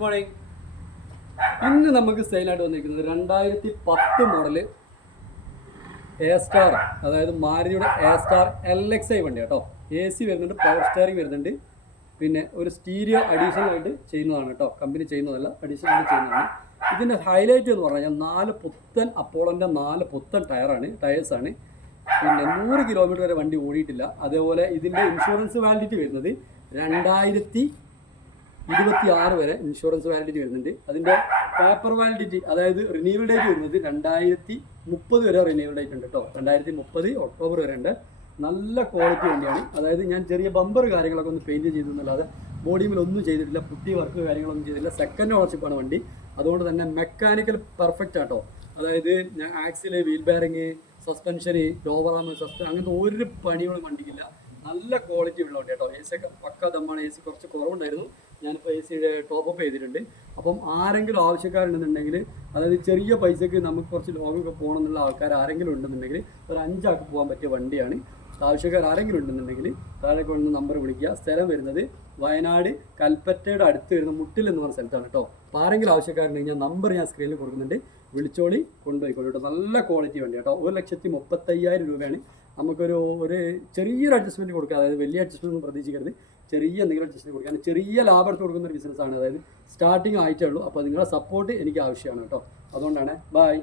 Good morning. ഇന്ന് നമുക്ക് സെയിലായിട്ട് വന്നിരിക്കുന്നത് 2010 മോഡല് എ സ്റ്റാർ, അതായത് മാരുതിയുടെ എ സ്റ്റാർ LXi വണ്ടി കേട്ടോ. AC വരുന്നുണ്ട്, പവർ സ്റ്റിയറിംഗ് വരുന്നുണ്ട്, പിന്നെ ഒരു സ്റ്റീരിയോ അഡീഷണൽ ആയിട്ട് ചെയ്യുന്നതാണ് കേട്ടോ. കമ്പനി ചെയ്യുന്നതല്ല, അഡീഷണൽ ആയിട്ട് ചെയ്യുന്നതാണ്. ഇതിൻ്റെ ഹൈലൈറ്റ് എന്ന് പറഞ്ഞാൽ 4 പുത്തൻ അപ്പോളോൻ്റെ 4 പുത്തൻ ടയേഴ്സാണ്. പിന്നെ 100 കിലോമീറ്റർ വരെ വണ്ടി ഓടിയിട്ടില്ല. അതേപോലെ ഇതിൻ്റെ ഇൻഷുറൻസ് വാലിഡിറ്റി വരുന്നത് 2026 വരെ ഇൻഷുറൻസ് വാലിഡിറ്റി വരുന്നുണ്ട്. അതിൻ്റെ പേപ്പർ വാലിഡിറ്റി, അതായത് റിന്യൂവൽ ഡേറ്റ് വരുന്നത് 2030 വരെ റിന്യൂവൽ ഡേറ്റ് ഉണ്ട് കേട്ടോ. 2030 ഒക്ടോബർ വരെ ഉണ്ട്. നല്ല ക്വാളിറ്റി വണ്ടിയാണ്. അതായത് ഞാൻ ചെറിയ ബമ്പർ കാര്യങ്ങളൊക്കെ ഒന്ന് പെയിൻറ്റ് ചെയ്തെന്നല്ലാതെ ബോഡിയുമൊന്നും ചെയ്തിട്ടില്ല, പുതിയ വർക്ക് കാര്യങ്ങളൊന്നും ചെയ്തിട്ടില്ല. സെക്കൻഡ് ഓണർഷിപ്പാണ് വണ്ടി. അതുകൊണ്ട് തന്നെ മെക്കാനിക്കൽ പെർഫെക്റ്റ് ആട്ടോ. അതായത് ഞാൻ ആക്സില്, വീൽ ബെയറിങ്, സസ്പെൻഷന്, ഡോവർ ആം, അങ്ങനത്തെ ഒരു പണികളും വണ്ടിക്കില്ല. നല്ല ക്വാളിറ്റി ഉള്ള വണ്ടി കേട്ടോ. AC ഒക്കെ പക്ക ദമ്മാണ്. AC കുറച്ച് കുറവുണ്ടായിരുന്നു, ഞാനിപ്പോൾ AC ടോപ്പപ്പ് ചെയ്തിട്ടുണ്ട്. അപ്പം ആരെങ്കിലും ആവശ്യക്കാരുണ്ടെന്നുണ്ടെങ്കിൽ, അതായത് ചെറിയ പൈസക്ക് നമുക്ക് കുറച്ച് ലോങ്ങൊക്കെ പോകണം എന്നുള്ള ആൾക്കാർ ആരെങ്കിലും ഉണ്ടെന്നുണ്ടെങ്കിൽ ഒരു 5 ആൾക്ക് പോകാൻ പറ്റിയ വണ്ടിയാണ്. ആവശ്യക്കാർ ആരെങ്കിലും ഉണ്ടെന്നുണ്ടെങ്കിൽ താഴെ കൊണ്ട് നമ്പർ വിളിക്കുക. സ്ഥലം വരുന്നത് വയനാട് കൽപ്പറ്റയുടെ അടുത്ത് വരുന്ന മുട്ടിൽ എന്ന് പറഞ്ഞ സ്ഥലത്താണ് കേട്ടോ. അപ്പോൾ ആരെങ്കിലും ആവശ്യക്കാരുണ്ടെങ്കിൽ നമ്പർ ഞാൻ സ്ക്രീനിൽ കൊടുക്കുന്നുണ്ട്, വിളിച്ചോളി, കൊണ്ടുപോയിക്കോളൂ കേട്ടോ. നല്ല ക്വാളിറ്റി വണ്ടി കേട്ടോ. 1,35,000 രൂപയാണ്. നമുക്കൊരു ചെറിയൊരു അഡ്ജസ്റ്റ്മെൻറ്റ് കൊടുക്കുക. അതായത് വലിയ അഡ്ജസ്റ്റ്മെൻറ്റ് ഒന്നും പ്രതീക്ഷിക്കരുത്, ചെറിയ എന്തെങ്കിലും അഡ്ജസ്റ്റ്മെൻറ്റ് കൊടുക്കുക. ചെറിയ ലാഭം എടുത്ത് കൊടുക്കുന്ന ഒരു ബിസിനസ്സാണ്. അതായത് സ്റ്റാർട്ടിങ് ആയിട്ടേ ഉള്ളൂ. അപ്പോൾ നിങ്ങളുടെ സപ്പോർട്ട് എനിക്ക് ആവശ്യമാണ് കേട്ടോ. അതുകൊണ്ടാണ്. ബൈ.